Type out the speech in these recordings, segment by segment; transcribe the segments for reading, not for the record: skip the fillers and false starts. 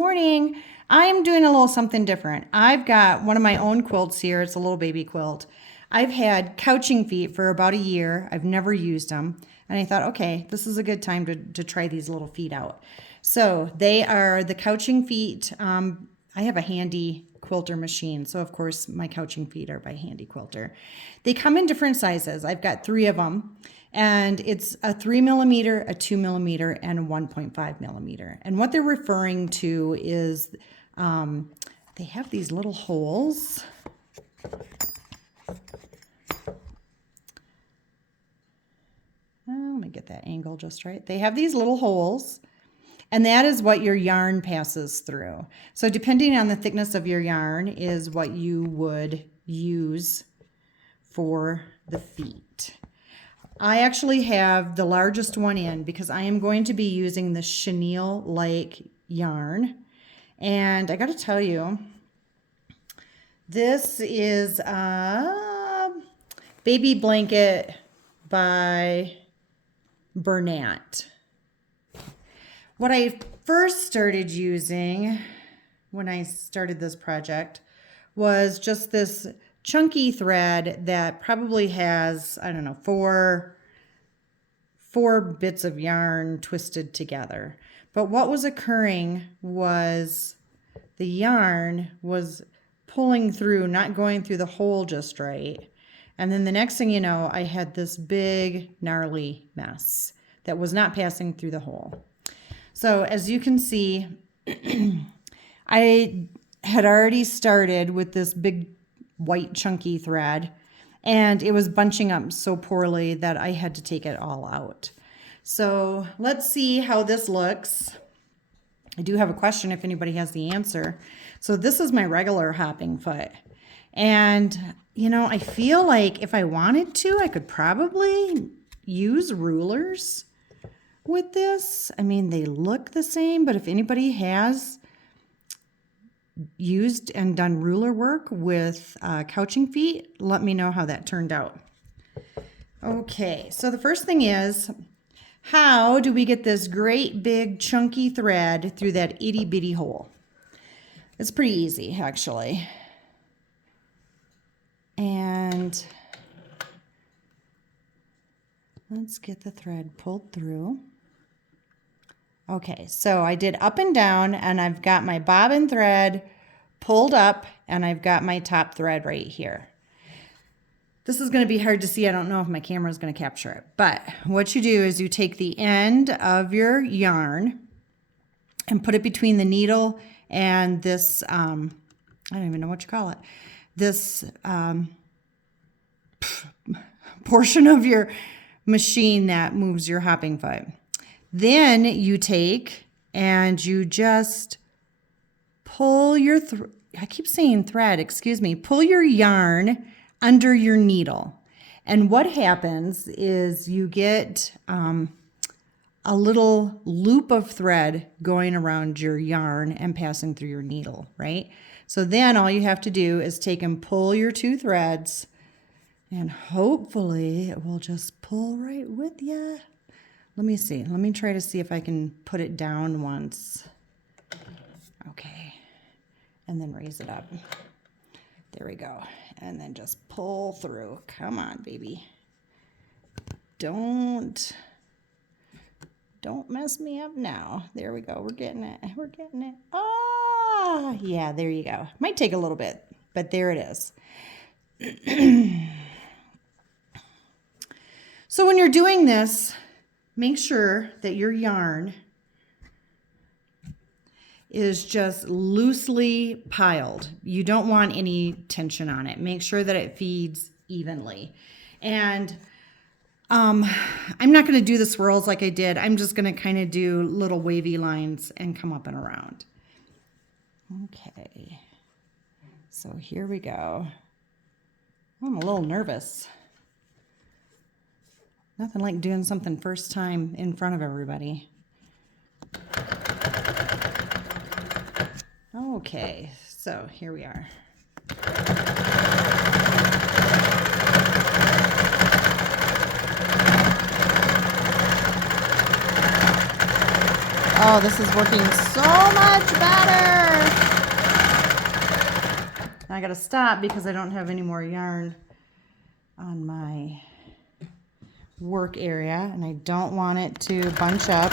morning. I'm doing a little something different. I've got one of my own quilts here. It's a little baby quilt. I've had couching feet for about a year. I've never used them. And I thought, okay, this is a good time to try these little feet out. So they are the couching feet. I have a handy quilter machine. So of course my couching feet are by Handy Quilter. They come in different sizes. I've got 3 of them. And it's a 3 millimeter, a 2 millimeter, and a 1.5 millimeter. And what they're referring to is they have these little holes. Let me get that angle just right. They have these little holes, and that is what your yarn passes through. So depending on the thickness of your yarn is what you would use for the feet. I actually have the largest one in because I am going to be using the chenille-like yarn. And I got to tell you, this is a baby blanket by Bernat. What I first started using when I started this project was just this chunky thread that probably has, I don't know, four bits of yarn twisted together. But what was occurring was the yarn was pulling through, not going through the hole just right. And then the next thing you know, I had this big gnarly mess that was not passing through the hole. So as you can see, I had already started with this big white chunky thread, and it was bunching up so poorly that I had to take it all out. So let's see how this looks. I do have a question if anybody has the answer. So this is my regular hopping foot. And, you know, I feel like if I wanted to, I could probably use rulers with this. I mean, they look the same, but if anybody has used and done ruler work with couching feet, let me know how that turned out. Okay, so the first thing is, how do we get this great big chunky thread through that itty bitty hole? It's pretty easy, actually. And let's get the thread pulled through. Okay, so I did up and down, and I've got my bobbin thread pulled up, and I've got my top thread right here. This is going to be hard to see. I don't know if my camera is going to capture it. But what you do is you take the end of your yarn and put it between the needle and this, I don't even know what you call it, this portion of your machine that moves your hopping foot. Then you take and you just pull your, I keep saying thread, excuse me, pull your yarn under your needle. And what happens is you get a little loop of thread going around your yarn and passing through your needle, right? So then all you have to do is take and pull your 2 threads, and hopefully it will just pull right with you. Let me see. Let me try to see if I can put it down once. Okay. And then raise it up. There we go. And then just pull through. Come on, baby. Don't mess me up now. There we go. We're getting it. We're getting it. Ah, yeah, there you go. Might take a little bit, but there it is. So when you're doing this, make sure that your yarn is just loosely piled. You don't want any tension on it. Make sure that it feeds evenly. And I'm not going to do the swirls like I did. I'm just going to kind of do little wavy lines and come up and around. Okay. So here we go. I'm a little nervous. Nothing like doing something first time in front of everybody. Okay, so here we are. Oh, this is working so much better. I got to stop because I don't have any more yarn on my work area and I don't want it to bunch up.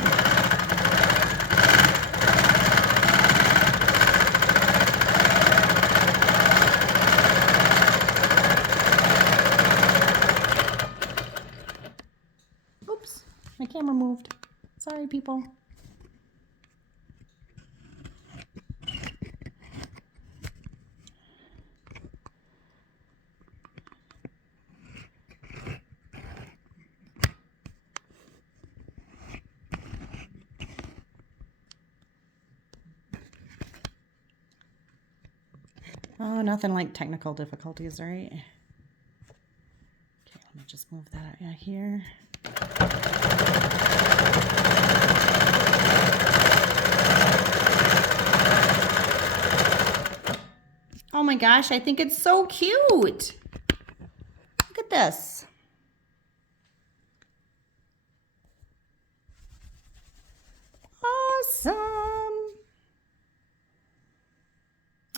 Oops, my camera moved. Sorry, people. Oh, nothing like technical difficulties, right? Okay, let me just move that out here. Oh my gosh, I think it's so cute. Look at this. Awesome.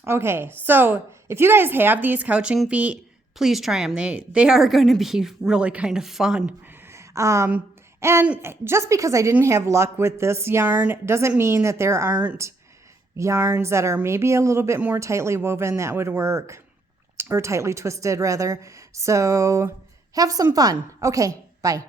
Okay, so if you guys have these couching feet, please try them. They are going to be really kind of fun. And just because I didn't have luck with this yarn doesn't mean that there aren't yarns that are maybe a little bit more tightly woven that would work, or tightly twisted rather. So have some fun. Okay, bye.